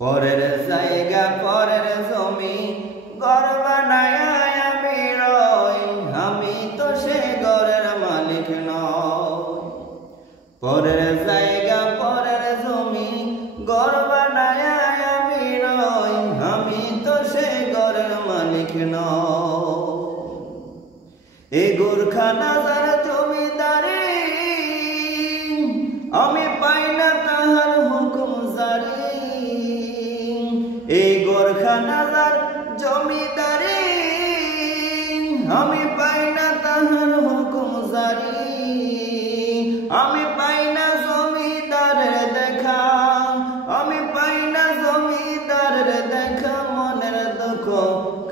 পরের জায়গা পরের জমি ঘর বানায় আমি রই, আমি তো সে ঘরের মালিক নই। পরের জায়গা পরের জমি ঘর বানায় আমি রই, আমি তো সে ঘরের মালিক নই। এই গোরখানা যার জমিদারি আমি পাই না তাহার হুকুম জারি। এই গোরখানা যার জমিদারি আমি পাই না তাহার হুকুম জারি। আমি পাই না জমিদারের দেখা, আমি পাই না জমিদারের দেখা। মনের দুঃখ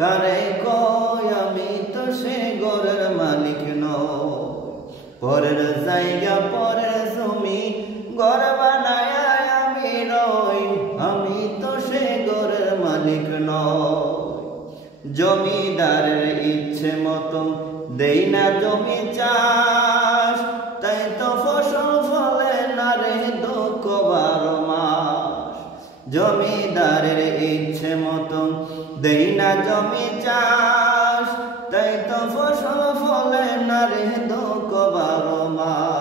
কারে কই, আমি তো সে ঘরের মালিক নই। পরের জায়গা পরের জমি ঘর বানায় আমি রই, আমি তো সে ঘরের মালিক নই। জমিদারের ইচ্ছে মতো দেই না জমি চাষ, তাই তো ফসল ফলে না রে দুঃখ 12 মাস। জমিদারের ইচ্ছে মতো দেই না জমি চাষ, তাই তো ফসল ফলে না রে দুঃখ 12 মাস।